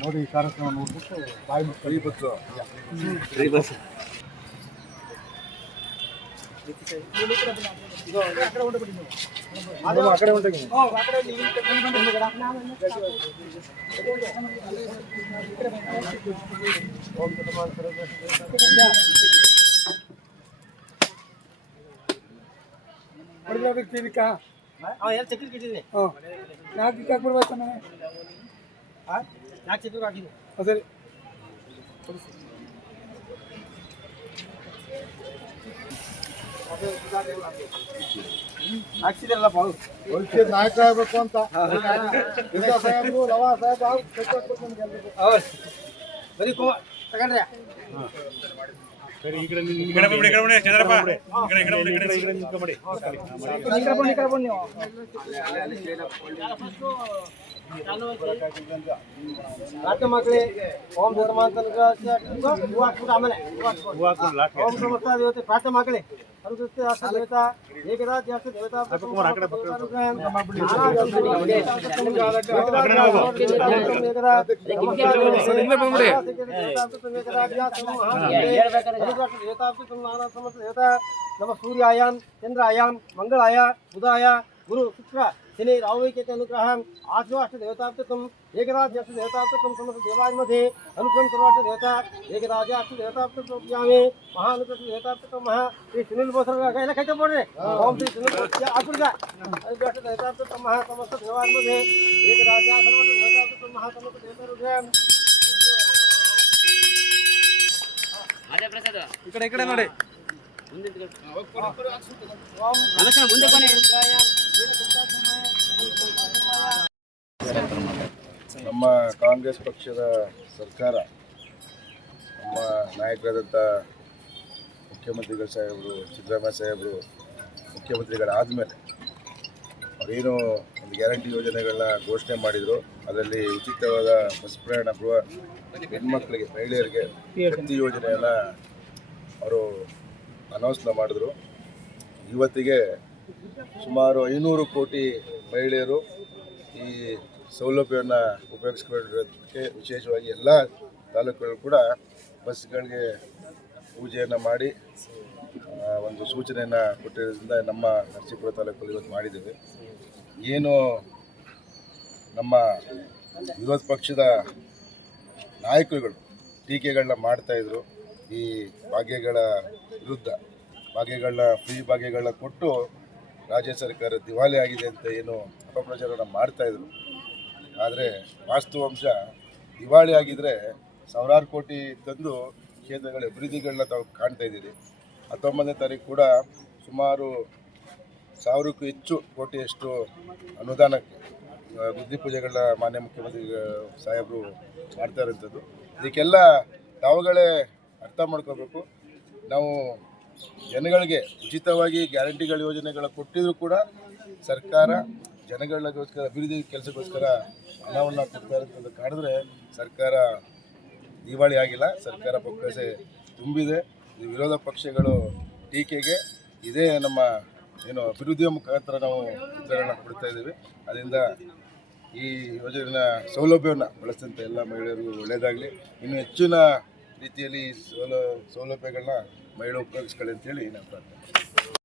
ನೋಡಿ ಈ ಕಾರ್ಯಕ್ರಮ ನೋಡ್ಬಿಟ್ಟು ಬಾಯಿ ಮುಚ್ಚಿ ಬಸ್ಸು ಆ ಕಡೆ ಹೊಂಟೋಗಿ ಹೊಡಿಬೇಕು ಅವ ಎಲ್ಲ ಚಕ್ರಿ ಕಿಟ್ಟಿದ್ದೀನಿ ಹಾಂ ನಾಲ್ಕು ಇಕ್ಕ ಹಾಕ್ಬಿಡ್ಬೇಕು ನಾಲ್ಕು ಚಕ್ರಿ ಹಾಕಿದ್ದೀನಿ ಸರಿ. ಹಾಕ್ಸಿದ್ರಲ್ಲ ಭವಿಷ್ಯದ ನಾಯಕ ಆಗ್ಬೇಕು ಅಂತ. ಸಾಹೇಬ್ರು ರವಾ ಸಾಹೇಬ್ ಬರೀ ಕುಮಾರ್ ತಗೊಂಡ್ರೆ? ರಾಜ್ಯ ಮಕ್ಕಳೇ ಓಂ ಹೂ ಹಾಕ್ಬಿಟ್ಟು ಆಮೇಲೆ ಹೂ ಹಾಕ್ಬಿಟ್ಟು. ಗೆ. ಓಂ ಸಮಸ್ತ ದೇವತೆ ಪ್ರಾರ್ಥನೆ ಮಕ್ಕಳೇ ದೇವತಾ ಏಕರಾಜ ದೇವತಾ तो नम सूर्य आयाम चंद्र आयाम मंगल आया बुध आया गुरु शुक्र, शनि राहुविकेत अनुग्रह आश्वास्त देवता तुम देवता समस्त देवाय मध्य अनुक्रम सर्वाष्ट देवता, एक देवता महानुक्रम देवता श्री सुनील बोसर का कहना बोल रहे ओम श्री सुनील बोसर या आसुर देवता समस्त देवाय मध्य एक ಈ ಕಡೆ ಈ ಕಡೆ ನೋಡಿ. ನಮ್ಮ ಕಾಂಗ್ರೆಸ್ ಪಕ್ಷದ ಸರ್ಕಾರ ನಮ್ಮ ನಾಯಕರಾದಂಥ ಮುಖ್ಯಮಂತ್ರಿಗಳು ಸಾಹೇಬರು ಸಿದ್ದರಾಮಯ್ಯ ಸಾಹೇಬರು ಮುಖ್ಯಮಂತ್ರಿಗಳಾದಮೇಲೆ ಅವರೇನು ಒಂದು ಗ್ಯಾರಂಟಿ ಯೋಜನೆಗಳನ್ನ ಘೋಷಣೆ ಮಾಡಿದರು. ಅದರಲ್ಲಿ ಉಚಿತವಾದ ಬಸ್ ಪ್ರಯಾಣ ಬರುವ ಹೆಣ್ಮಕ್ಳಿಗೆ, ಮಹಿಳೆಯರಿಗೆ ಶಕ್ತಿ ಯೋಜನೆಯನ್ನು ಅವರು ಅನೌನ್ಸ್ ಮಾಡಿದ್ರು. ಇವತ್ತಿಗೆ ಸುಮಾರು ಐನೂರು ಕೋಟಿ ಮಹಿಳೆಯರು ಈ ಸೌಲಭ್ಯವನ್ನು ಉಪಯೋಗಿಸ್ಕೊಳ್ಳೋದಕ್ಕೆ ವಿಶೇಷವಾಗಿ ಎಲ್ಲ ತಾಲೂಕುಗಳು ಕೂಡ ಬಸ್ಗಳಿಗೆ ಪೂಜೆಯನ್ನು ಮಾಡಿ ಒಂದು ಸೂಚನೆಯನ್ನು ಕೊಟ್ಟಿರೋದ್ರಿಂದ ನಮ್ಮ ನರಸೀಪುರ ತಾಲೂಕಲ್ಲಿ ಇವತ್ತು ಮಾಡಿದ್ದೇವೆ. ಏನು ನಮ್ಮ ವಿರೋಧ ಪಕ್ಷದ ನಾಯಕರುಗಳು ಟೀಕೆಗಳನ್ನ ಮಾಡ್ತಾಯಿದ್ರು ಈ ಭಾಗ್ಯಗಳ ವಿರುದ್ಧ, ಭಾಗ್ಯಗಳನ್ನ ಫ್ರೀ ಭಾಗ್ಯಗಳನ್ನ ಕೊಟ್ಟು ರಾಜ್ಯ ಸರ್ಕಾರ ದಿವಾಲಿ ಆಗಿದೆ ಅಂತ ಏನು ಅಪಪ್ರಚಾರವನ್ನು ಮಾಡ್ತಾಯಿದ್ರು ಆದರೆ ವಾಸ್ತವಾಂಶ ದಿವಾಳಿ ಆಗಿದ್ದರೆ ಸಾವಿರಾರು ಕೋಟಿ ತಂದು ಕ್ಷೇತ್ರಗಳ ಅಭಿವೃದ್ಧಿಗಳನ್ನ ತಾವು ಕಾಣ್ತಾ ಇದ್ದೀರಿ. ಹತ್ತೊಂಬತ್ತನೇ ತಾರೀಕು ಕೂಡ ಸುಮಾರು ಸಾವಿರಕ್ಕೂ ಹೆಚ್ಚು ಕೋಟಿಯಷ್ಟು ಅನುದಾನಕ್ಕೆ ಆ, ಬುದ್ಧಿ ಪೂಜೆಗಳನ್ನ ಮಾನ್ಯ ಮುಖ್ಯಮಂತ್ರಿ ಸಾಹೇಬರು ಮಾಡ್ತಾ ಇರೋಂಥದ್ದು. ಇದಕ್ಕೆಲ್ಲ ತಾವುಗಳೇ ಅರ್ಥ ಮಾಡ್ಕೋಬೇಕು. ನಾವು ಜನಗಳಿಗೆ ಉಚಿತವಾಗಿ ಗ್ಯಾರಂಟಿಗಳ ಯೋಜನೆಗಳ ಕೊಟ್ಟಿದ್ರು ಕೂಡ ಸರ್ಕಾರ ಜನಗಳಿಗೋಸ್ಕರ ಅಭಿವೃದ್ಧಿ ಕೆಲಸಕ್ಕೋಸ್ಕರ ಹಣವನ್ನು ಕೊಡ್ತಾ ಇರೋಂಥದ್ದು ಕಾಣಿದ್ರೆ ಸರ್ಕಾರ ದಿವಾಳಿ ಆಗಿಲ್ಲ. ಸರ್ಕಾರ ಬೊಕ್ಕಸೆ ತುಂಬಿದೆ. ವಿರೋಧ ಪಕ್ಷಗಳು ಟೀಕೆಗೆ ಇದೇ ನಮ್ಮ ಏನು ಅಭಿವೃದ್ಧಿಯ ಮುಖಾಂತರ ನಾವು ಉತ್ತರಗಳನ್ನ ಕೊಡ್ತಾ ಇದ್ದೀವಿ. ಅದರಿಂದ ಈ ಯೋಜನೆಯ ಸೌಲಭ್ಯವನ್ನು ಬಳಸಿದಂಥ ಎಲ್ಲ ಮಹಿಳೆಯರಿಗೂ ಒಳ್ಳೆಯದಾಗಲಿ. ಇನ್ನು ಹೆಚ್ಚಿನ ರೀತಿಯಲ್ಲಿ ಸೌಲ, ಸೌಲಭ್ಯಗಳನ್ನ ಮಹಿಳೆ ಉಪಯೋಗಿಸ್ಕೊಳ್ಳಿ ಅಂತೇಳಿ ನಾನು ಪ್ರಾರ್ಥನೆ.